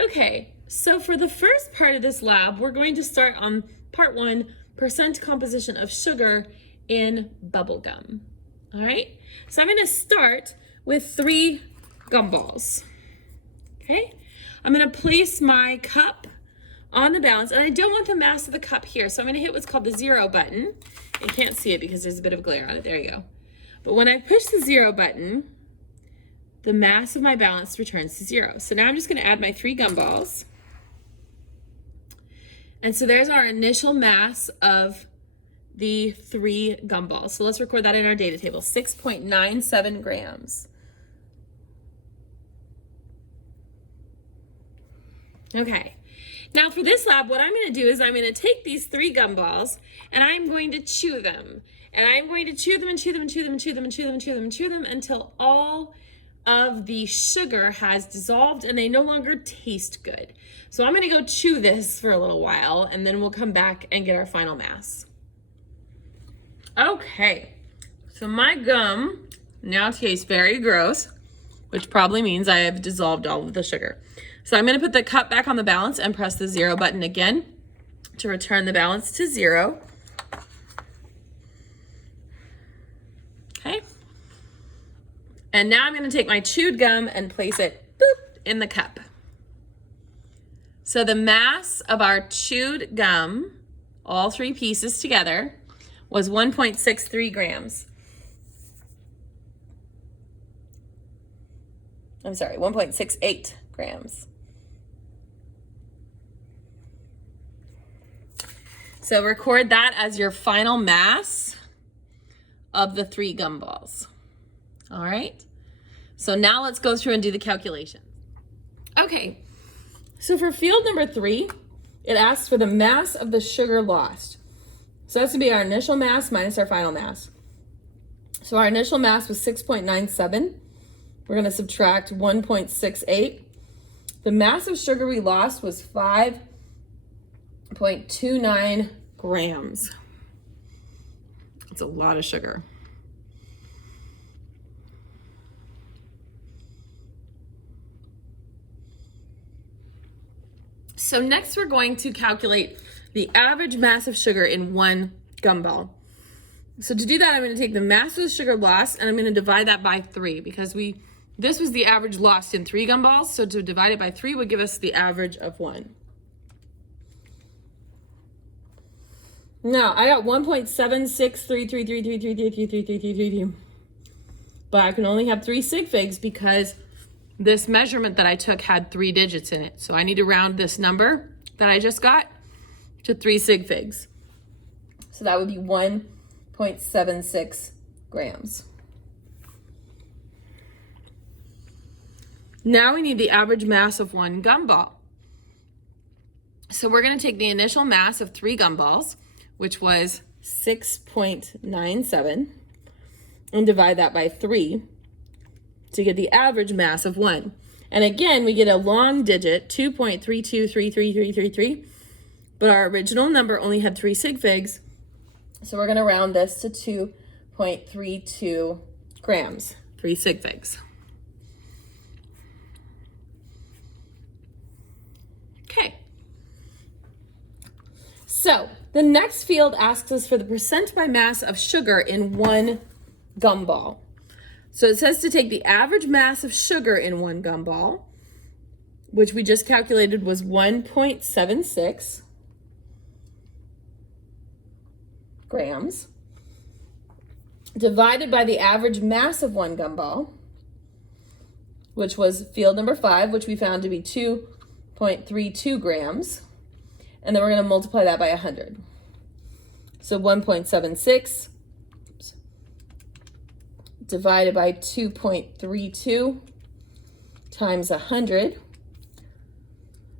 Okay, so for the first part of this lab, we're going to start on part 1, percent composition of sugar in bubble gum. All right, so I'm going to start with 3 gumballs. Okay, I'm going to place my cup on the balance, and I don't want the mass of the cup here, so I'm going to hit what's called the 0 button. You can't see it because there's a bit of glare on it. There you go. But when I push the 0 button, the mass of my balance returns to 0. So now I'm just going to add my 3 gumballs. And so there's our initial mass of the 3 gumballs. So let's record that in our data table, 6.97 grams. Okay, now for this lab, what I'm going to do is I'm going to take these 3 gumballs and I'm going to chew them. And I'm going to chew them and chew them and chew them and chew them and chew them and chew them and chew them until all of the sugar has dissolved and they no longer taste good. So I'm going to go chew this for a little while and then we'll come back and get our final mass. Okay, so my gum now tastes very gross, which probably means I have dissolved all of the sugar. So I'm going to put the cup back on the balance and press the 0 button again to return the balance to 0. Okay. And now I'm going to take my chewed gum and place it boop, in the cup. So the mass of our chewed gum, all 3 pieces together, was 1.63 grams. I'm sorry, 1.68 grams. So record that as your final mass of the 3 gumballs. All right, so now let's go through and do the calculation. Okay, so for field number 3, it asks for the mass of the sugar lost. So that's gonna be our initial mass minus our final mass. So our initial mass was 6.97. We're gonna subtract 1.68. The mass of sugar we lost was 5.29 grams. That's a lot of sugar. So next we're going to calculate the average mass of sugar in 1 gumball. So to do that, I'm going to take the mass of the sugar lost and I'm going to divide that by 3 because this was the average lost in 3 gumballs. So to divide it by 3 would give us the average of 1. Now I got 1.76333333333333, but I can only have 3 sig figs because this measurement that I took had 3 digits in it. So I need to round this number that I just got to 3 sig figs. So that would be 1.76 grams. Now we need the average mass of 1 gumball. So we're going to take the initial mass of 3 gumballs, which was 6.97, and divide that by 3 to get the average mass of 1. And again, we get a long digit, 2.3233333, but our original number only had 3 sig figs, so we're going to round this to 2.32 grams, 3 sig figs. Okay. So the next field asks us for the percent by mass of sugar in 1 gumball. So it says to take the average mass of sugar in 1 gumball, which we just calculated was 1.76 grams, divided by the average mass of 1 gumball, which was field number 5, which we found to be 2.32 grams. And then we're going to multiply that by 100. So 1.76 divided by 2.32 times 100,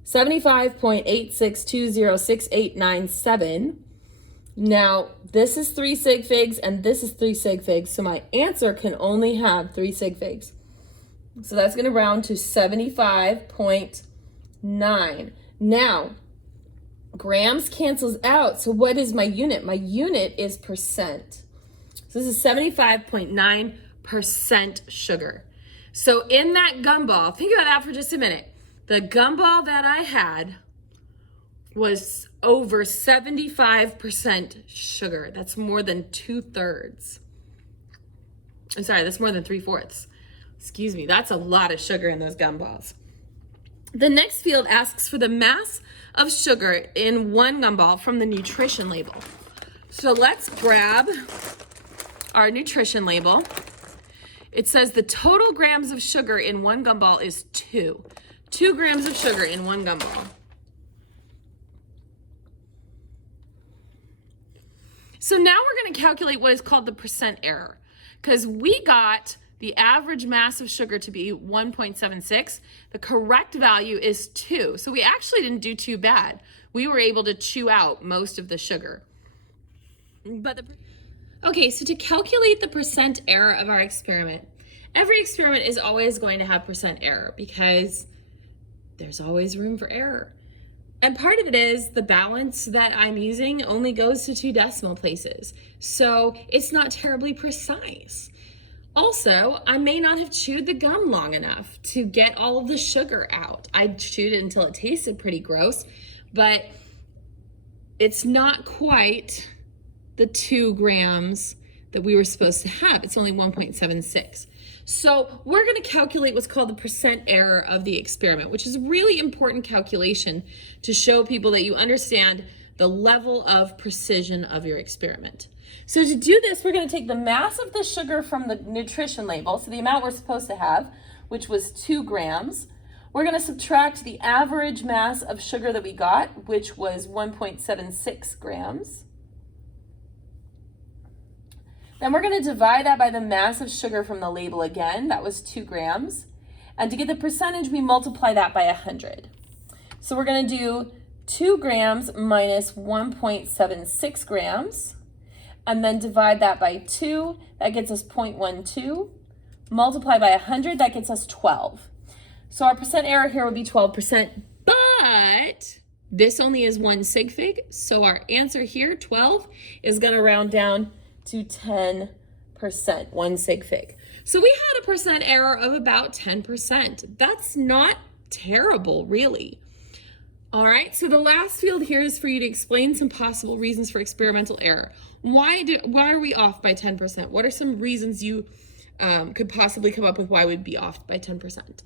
75.86206897. Now, this is 3 sig figs and this is 3 sig figs, so my answer can only have 3 sig figs. So that's going to round to 75.9. Now, grams cancels out, so what is my unit? My unit is percent. So this is 75.9% sugar. So in that gumball, think about that for just a minute. The gumball that I had was over 75% sugar. That's more than 2/3. I'm sorry, that's more than 3/4. Excuse me, that's a lot of sugar in those gumballs. The next field asks for the mass of sugar in one gumball from the nutrition label. So let's grab our nutrition label. It says the total grams of sugar in one gumball is 2. 2 grams of sugar in one gumball. So now we're going to calculate what is called the percent error, because we got the average mass of sugar to be 1.76. The correct value is 2. So we actually didn't do too bad. We were able to chew out most of the sugar. Okay, so to calculate the percent error of our experiment, every experiment is always going to have percent error because there's always room for error. And part of it is the balance that I'm using only goes to 2 decimal places. So it's not terribly precise. Also, I may not have chewed the gum long enough to get all of the sugar out. I chewed it until it tasted pretty gross, but it's not quite the 2 grams that we were supposed to have. It's only 1.76. So we're going to calculate what's called the percent error of the experiment, which is a really important calculation to show people that you understand the level of precision of your experiment. So to do this, we're going to take the mass of the sugar from the nutrition label, so the amount we're supposed to have, which was 2 grams. We're going to subtract the average mass of sugar that we got, which was 1.76 grams. Then we're going to divide that by the mass of sugar from the label again. That was 2 grams. And to get the percentage, we multiply that by 100. So we're going to do 2 grams minus 1.76 grams. And then divide that by 2. That gets us 0.12. Multiply by 100. That gets us 12. So our percent error here would be 12%. But this only is 1 sig fig. So our answer here, 12, is going to round down to 10%, 1 sig fig. So we had a percent error of about 10%. That's not terrible, really. All right, so the last field here is for you to explain some possible reasons for experimental error. Why are we off by 10%? What are some reasons you could possibly come up with why we'd be off by 10%?